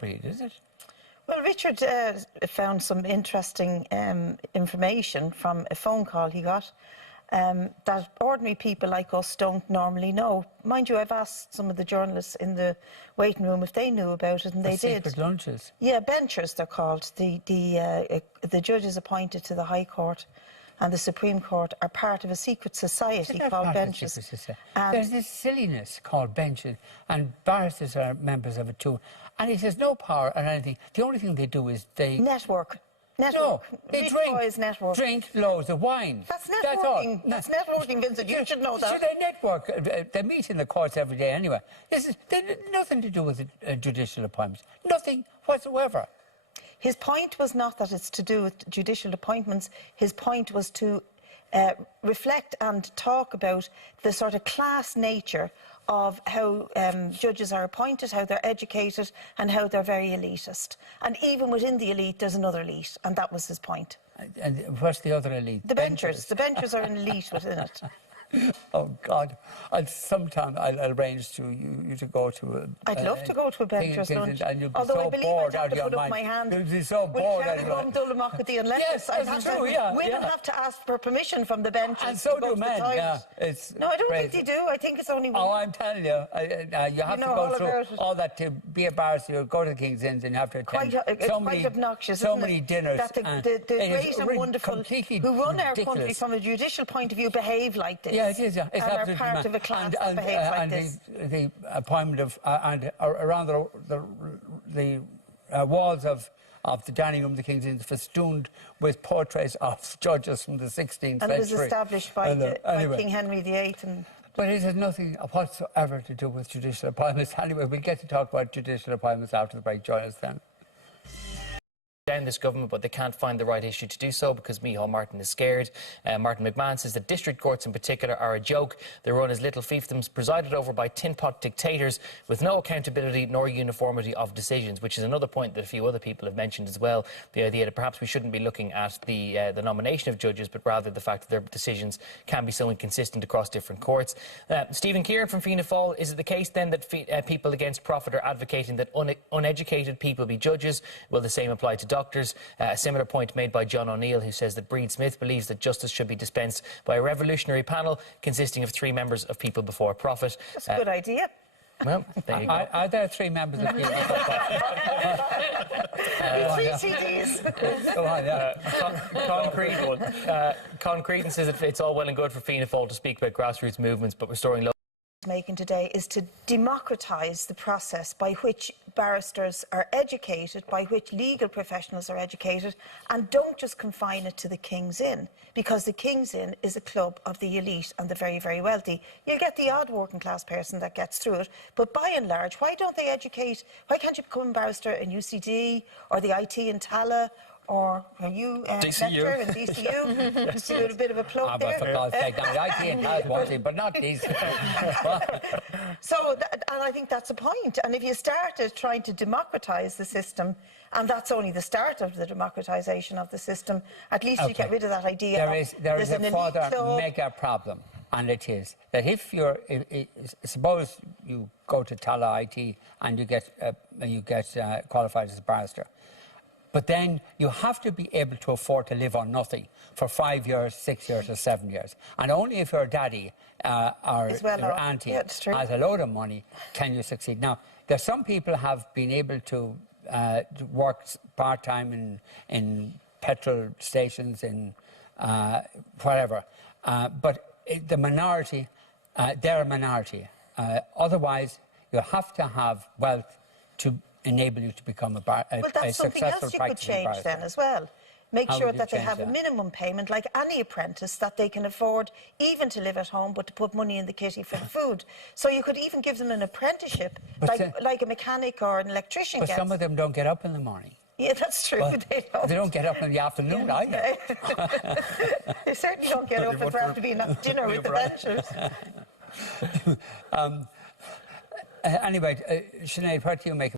Brid, is it? Well, Richard found some interesting information from a phone call he got that ordinary people like us don't normally know. Mind you, I've asked some of the journalists in the waiting room if they knew about it, and they did. Secret lunches? Yeah, benchers they're called. The judges appointed to the High Court and the Supreme Court are part of a secret society called benches. There's this silliness called benches, and barristers are members of it too. And it has no power or anything. The only thing they do is they... Network. No, they drink loads of wine. That's networking. That's networking, Vincent. You should know that. So they network. They meet in the courts every day anyway. They nothing to do with judicial appointments. Nothing whatsoever. His point was not that it's to do with judicial appointments. His point was to reflect and talk about the sort of class nature of how judges are appointed, how they're educated, and how they're very elitist. And even within the elite, there's another elite, and that was his point. And what's the other elite? The benchers. The benchers are an elite within it. Oh, God. Sometime I'll arrange you to go to I'd love to go to a bencher's lunch. And you'll be although so I believe bored I'd have out of to your put up mind. my hand. You'll be so bored out of your mind. Yes, women have to ask for permission from the benches. And so to go do men, yeah. No, I don't think they do. I think it's only women. Oh, I'm telling you. You have to go through all that to be a barrister. You'll go to the King's Inns and you have to attend quite obnoxious, so many dinners. That the great and wonderful who run our country from a judicial point of view behave like this. Yeah, it is, yeah. It's and are part of a class that behaves like this. The appointment of and around the walls of the dining room of the King's Inns festooned with portraits of judges from the 16th century. And it was established by King Henry VIII. But it has nothing whatsoever to do with judicial appointments. Anyway, we'll get to talk about judicial appointments after the break. Join us then. Down this government, but they can't find the right issue to do so because Micheál Martin is scared. Martin McMahon says that district courts in particular are a joke. They run as little fiefdoms presided over by tin pot dictators with no accountability nor uniformity of decisions, which is another point that a few other people have mentioned as well. The idea that perhaps we shouldn't be looking at the nomination of judges, but rather the fact that their decisions can be so inconsistent across different courts. Stephen Kieran from Fianna Fáil, is it the case then that people against profit are advocating that uneducated people be judges? Will the same apply to doctors? A similar point made by John O'Neill, who says that Brid Smith believes that justice should be dispensed by a revolutionary panel consisting of 3 members of People Before Profit. That's a good idea. Well, there you go. Are there 3 members of People Before Profit? 3 CDs. Go on, yeah. Con Creedon says that it's all well and good for Fianna Fáil to speak about grassroots movements, but restoring making today is to democratise the process by which barristers are educated, by which legal professionals are educated, and don't just confine it to the King's Inn, because the King's Inn is a club of the elite and the very, very wealthy. You'll get the odd working class person that gets through it, but by and large, why don't they educate? Why can't you become a barrister in UCD or the IT in Tala? Or are you lecturer in DCU? Just to do a bit of a plug there. For God's sake, IT and Tasmania, but not these. So, and I think that's a point. And if you started trying to democratise the system, and that's only the start of the democratisation of the system, at least you get rid of that idea. There is a further mega problem, and it is that if you're, suppose you go to Tala IT and you get qualified as a barrister. But then you have to be able to afford to live on nothing for 5 years, 6 years or 7 years. And only if your daddy or your auntie has a load of money can you succeed. Now, there's some people have been able to work part-time in petrol stations, in whatever. But the minority, they're a minority. Otherwise, you have to have wealth to enable you to become a successful practicing barrister. Well, that's something else you could change then as well. Make sure that they have a minimum payment, like any apprentice, that they can afford even to live at home, but to put money in the kitty for the food. So you could even give them an apprenticeship, like a mechanic or an electrician gets. But some of them don't get up in the morning. Yeah, that's true. Well, they don't get up in the afternoon either. They certainly don't get up if there have to be enough dinner with the benchers. Anyway, Sinead, what do you make of